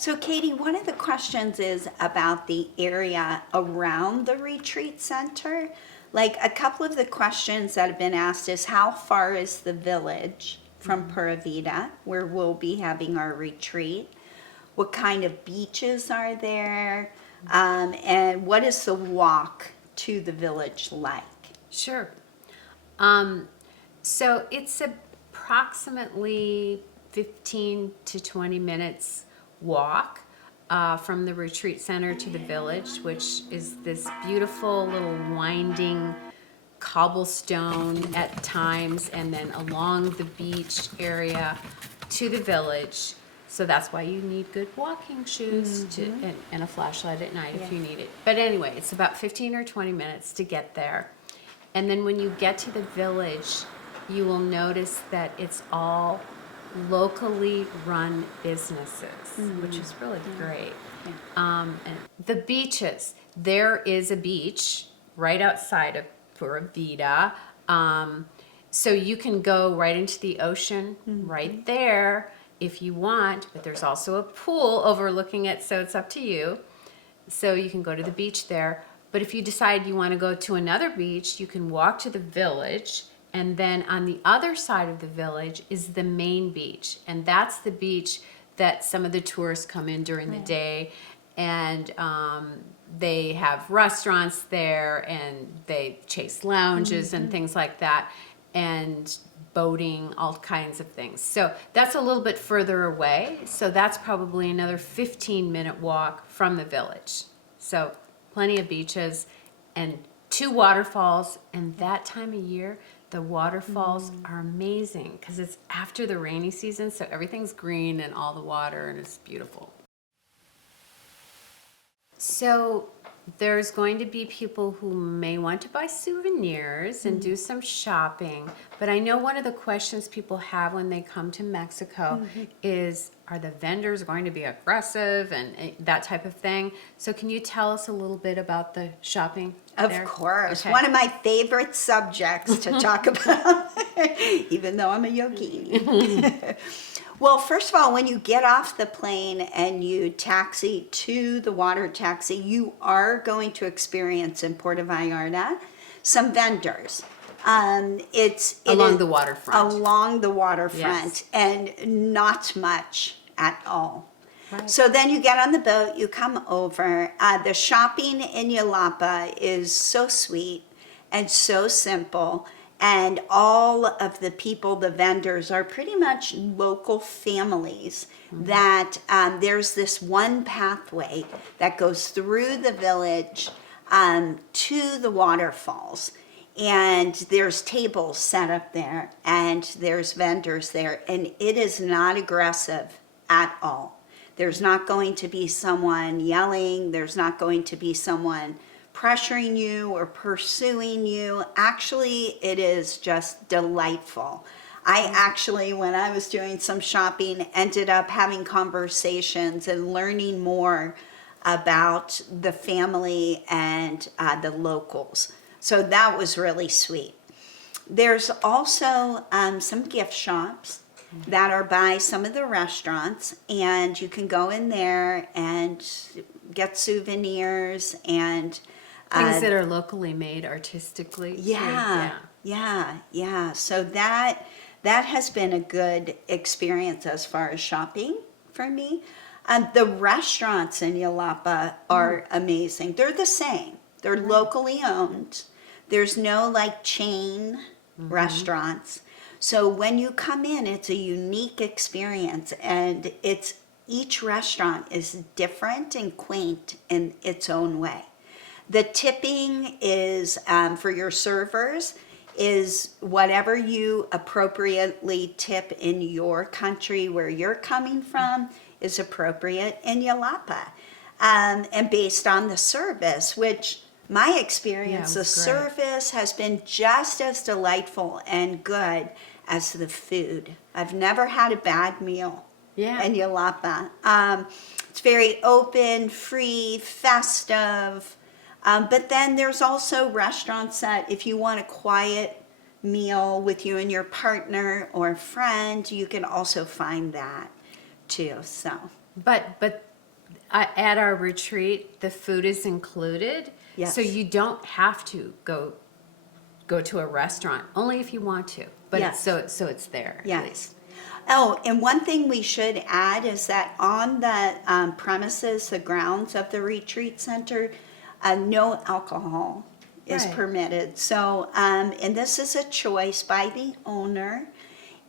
So Katie, one of the questions is about the area around the retreat center. Like a couple of the questions that have been asked is how far is the village from Pura Vida, where we'll be having our retreat? What kind of beaches are there? And what is the walk to the village like? Sure. So it's approximately 15 to 20 minutes walk from the retreat center to the village, which is this beautiful little winding cobblestone at times, and then along the beach area to the village. So that's why you need good walking shoes and a flashlight at night if you need it. But anyway, it's about 15 or 20 minutes to get there. And then when you get to the village, you will notice that it's all locally run businesses, which is really great. And the beaches, there is a beach right outside of Pura Vida. So you can go right into the ocean right there if you want, but there's also a pool overlooking it, so it's up to you. So you can go to the beach there. But if you decide you want to go to another beach, you can walk to the village, and then on the other side of the village is the main beach. And that's the beach that some of the tourists come in during the day, and they have restaurants there, and they chase lounges and things like that, and boating, all kinds of things. So that's a little bit further away. So that's probably another 15-minute walk from the village. So plenty of beaches and 2 waterfalls. And that time of year, the waterfalls are amazing because it's after the rainy season. So everything's green and all the water, and it's beautiful. So there's going to be people who may want to buy souvenirs and do some shopping. But I know one of the questions people have when they come to Mexico is, are the vendors going to be aggressive and that type of thing? So can you tell us a little bit about the shopping there? Of course. Okay. One of my favorite subjects to talk about, even though I'm a yogini. Well, first of all, when you get off the plane and you taxi to the water taxi, you are going to experience in Puerto Vallarta some vendors. It Along is- the waterfront. Along the waterfront, Yes. and not much at all. Right. So then you get on the boat, you come over. The shopping in Yelapa is so sweet and so simple. And all of the people, the vendors, are pretty much local families that there's this one pathway that goes through the village to the waterfalls. And there's tables set up there, and there's vendors there, and it is not aggressive at all. There's not going to be someone yelling. There's not going to be someone pressuring you or pursuing you. Actually, it is just delightful. I actually, when I was doing some shopping, ended up having conversations and learning more about the family and the locals. So that was really sweet. There's also some gift shops that are by some of the restaurants, and you can go in there and get souvenirs and Things that are locally made artistically. too. yeah. So that has been a good experience as far as shopping for me. The restaurants in Yelapa are amazing. They're the same. They're locally owned. There's no like chain restaurants. So when you come in, it's a unique experience, and each restaurant is different and quaint in its own way. The tipping is for your servers is whatever you appropriately tip in your country where you're coming from is appropriate in Yelapa, and based on the service, which my experience, Yeah, the it was great. service has been just as delightful and good as the food. I've never had a bad meal Yeah. in Yelapa. It's very open, free, festive. But then there's also restaurants that if you want a quiet meal with you and your partner or friend, you can also find that too. So But At our retreat, the food is included. Yes. So you don't have to go to a restaurant, only if you want to. But Yes. so it's there at Yes. least. Oh, and one thing we should add is that on the premises, the grounds of the retreat center, no alcohol is Right. permitted. So, and this is a choice by the owner.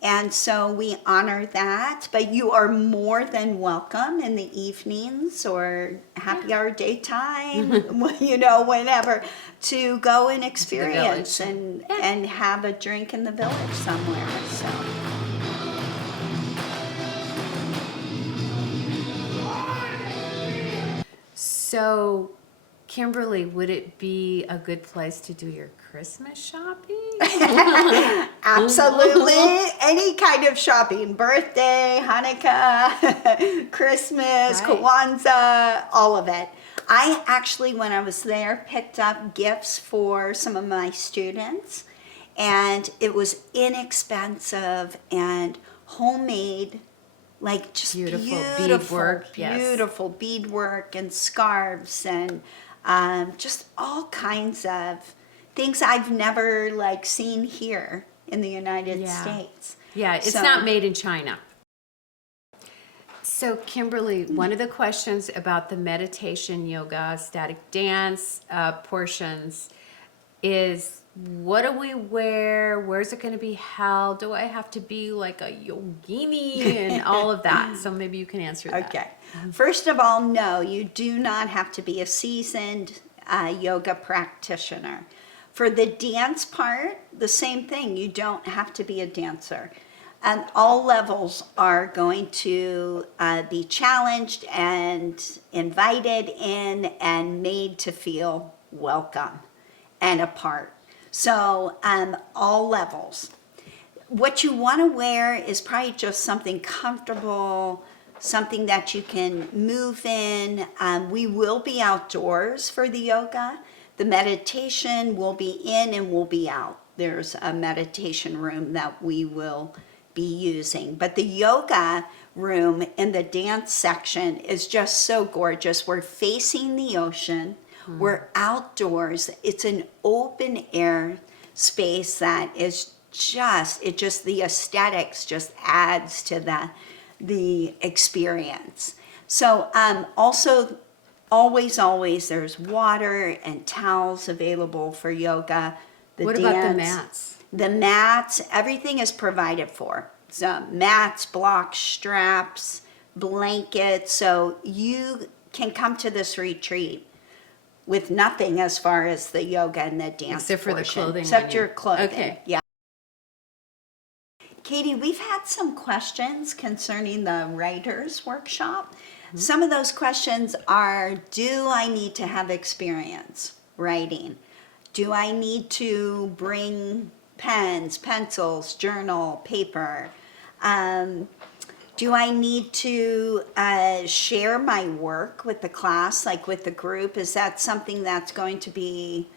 And so we honor that, but you are more than welcome in the evenings or happy hour daytime, whenever, to go and experience village. and Yeah. and have a drink in the village somewhere. So. So, Kimberly, would it be a good place to do your Christmas shopping? Absolutely. Any kind of shopping, birthday, Hanukkah, Christmas, Right. Kwanzaa, all of it. I actually, when I was there, picked up gifts for some of my students, and it was inexpensive and homemade, like just Beautiful beautiful beadwork, yes. beautiful beadwork and scarves and just all kinds of things I've never like seen here in the United Yeah. States. Yeah, it's So- not made in China. So, Kimberly, one of the questions about the meditation, yoga, static dance portions is, what do we wear? Where's it going to be held? Do I have to be like a yogini and all of that? So maybe you can answer that. Okay. First of all, no, you do not have to be a seasoned yoga practitioner. For the dance part, the same thing. You don't have to be a dancer. And all levels are going to be challenged and invited in and made to feel welcome and a part. So all levels. What you want to wear is probably just something comfortable, something that you can move in. We will be outdoors for the yoga. The meditation will be in and will be out. There's a meditation room that we will be using. But the yoga room in the dance section is just so gorgeous. We're facing the ocean. We're outdoors. It's an open air space that is just the aesthetics just adds to the experience. So also always there's water and towels available for yoga. What about the mats? The mats, everything is provided for. So mats, blocks, straps, blankets. So you can come to this retreat with nothing as far as the yoga and the dance Except for the portion, clothing except on your you. clothing. Okay. Yeah. Katie, we've had some questions concerning the writers workshop. Some of those questions are, do I need to have experience writing? Do I need to bring pens, pencils, journal, paper? Do I need to share my work with the class, like with the group? Is that something that's going to be,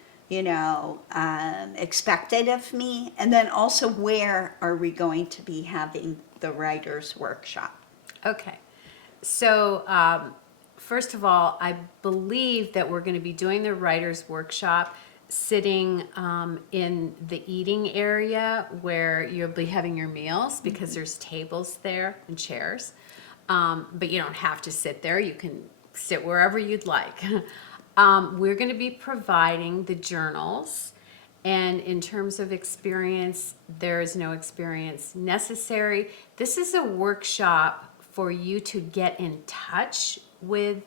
expected of me? And then also, where are we going to be having the writers' workshop? Okay. So, first of all, I believe that we're going to be doing the writer's workshop sitting in the eating area where you'll be having your meals, because there's tables there and chairs. But you don't have to sit there. You can sit wherever you'd like. We're going to be providing the journals. And in terms of experience, there is no experience necessary. This is a workshop for you to get in touch with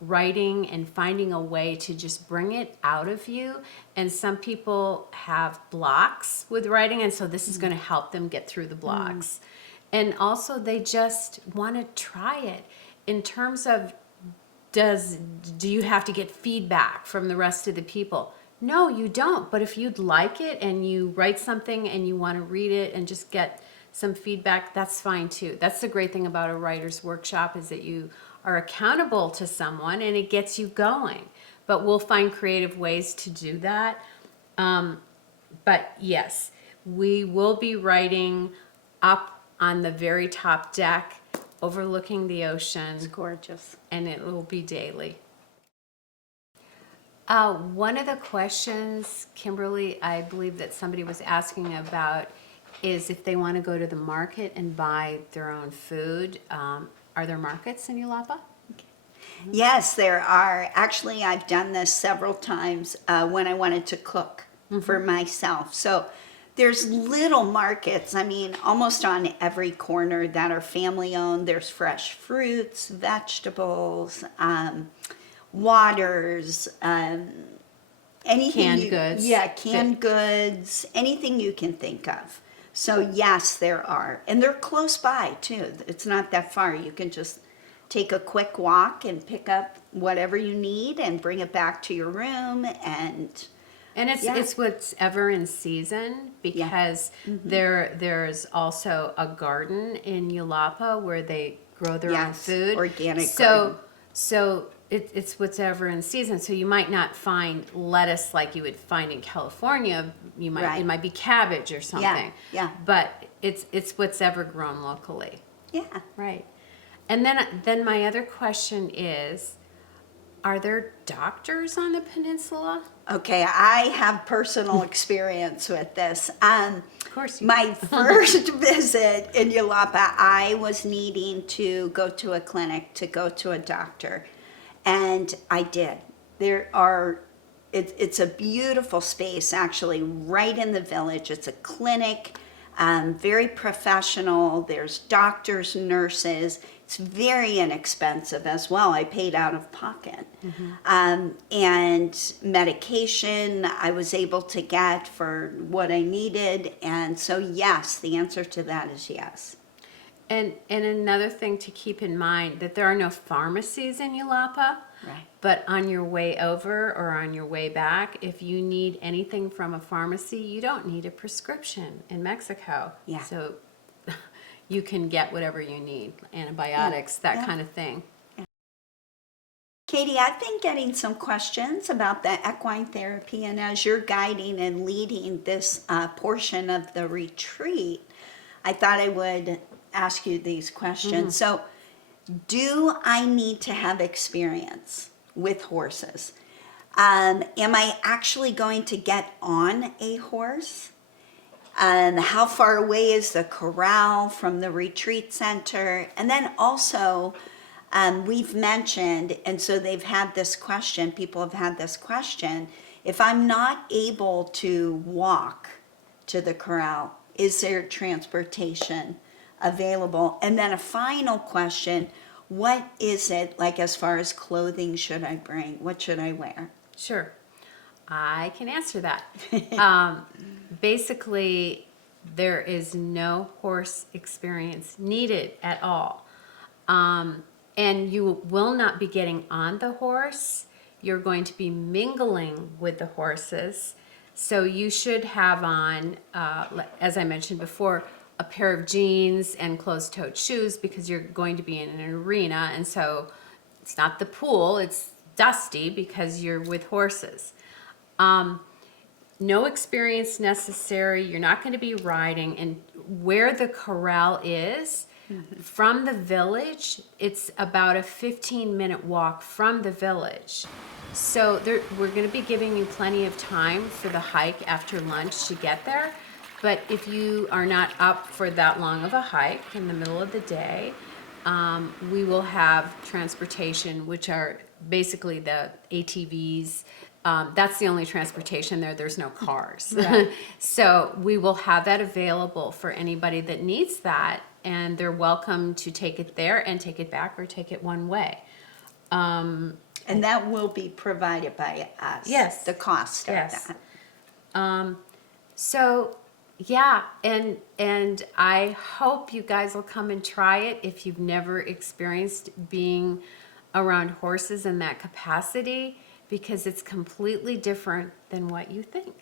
writing and finding a way to just bring it out of you. And some people have blocks with writing, and so this is going to help them get through the blocks. And also, they just want to try it. In terms of, do you have to get feedback from the rest of the people? No, you don't. But if you'd like it and you write something and you want to read it and just get some feedback, that's fine too. That's the great thing about a writer's workshop, is that you are accountable to someone and it gets you going. But we'll find creative ways to do that. But yes, we will be writing up on the very top deck overlooking the ocean, It's gorgeous. and it will be daily. One of the questions, Kimberly, I believe that somebody was asking about is if they want to go to the market and buy their own food. Are there markets in Yelapa? Yes, there are. Actually, I've done this several times when I wanted to cook for myself. So there's little markets, I mean, almost on every corner that are family owned. There's fresh fruits, vegetables, waters, anything. Canned goods. Yeah, canned goods, anything you can think of. So yes, there are. And they're close by too. It's not that far. You can just take a quick walk and pick up whatever you need and bring it back to your room. And It's whatever in season, because there's also a garden in Yelapa where they grow their own food. Organic garden. So it's whatever in season. So you might not find lettuce like you would find in California. You might Right. It might be cabbage or something. Yeah. But it's whatever grown locally. Yeah. Right. And then my other question is, are there doctors on the peninsula? Okay, I have personal experience with this. Of course you My first visit in Yelapa, I was needing to go to a clinic, to go to a doctor, and I did. It's a beautiful space, actually, right in the village. It's a clinic, very professional. There's doctors, nurses. It's very inexpensive as well. I paid out of pocket. And medication I was able to get for what I needed. And so, yes, the answer to that is yes. And another thing to keep in mind, that there are no pharmacies in Yelapa. Right. But on your way over or on your way back, if you need anything from a pharmacy, you don't need a prescription in Mexico. Yeah. So you can get whatever you need, antibiotics, that Yeah. kind of thing. Katie, I've been getting some questions about the equine therapy, and as you're guiding and leading this portion of the retreat, I thought I would ask you these questions. So, do I need to have experience with horses? Am I actually going to get on a horse? How far away is the corral from the retreat center? And then also, we've mentioned, and so they've had this question, people have had this question, if I'm not able to walk to the corral, is there transportation available? And then a final question, what is it like as far as clothing should I bring? What should I wear? Sure, I can answer that. Basically, there is no horse experience needed at all. And you will not be getting on the horse. You're going to be mingling with the horses. So you should have on, as I mentioned before, a pair of jeans and closed-toed shoes, because you're going to be in an arena. And so it's not the pool, it's dusty because you're with horses. No experience necessary. You're not going to be riding. And where the corral is, from the village, it's about a 15-minute walk from the village. So we're going to be giving you plenty of time for the hike after lunch to get there. But if you are not up for that long of a hike in the middle of the day, we will have transportation, which are basically the ATVs. That's the only transportation there. There's no cars. Right. So we will have that available for anybody that needs that, and they're welcome to take it there and take it back or take it one way. And that will be provided by us. Yes. The cost of Yes. that. So yeah, and I hope you guys will come and try it if you've never experienced being around horses in that capacity, because it's completely different than what you think.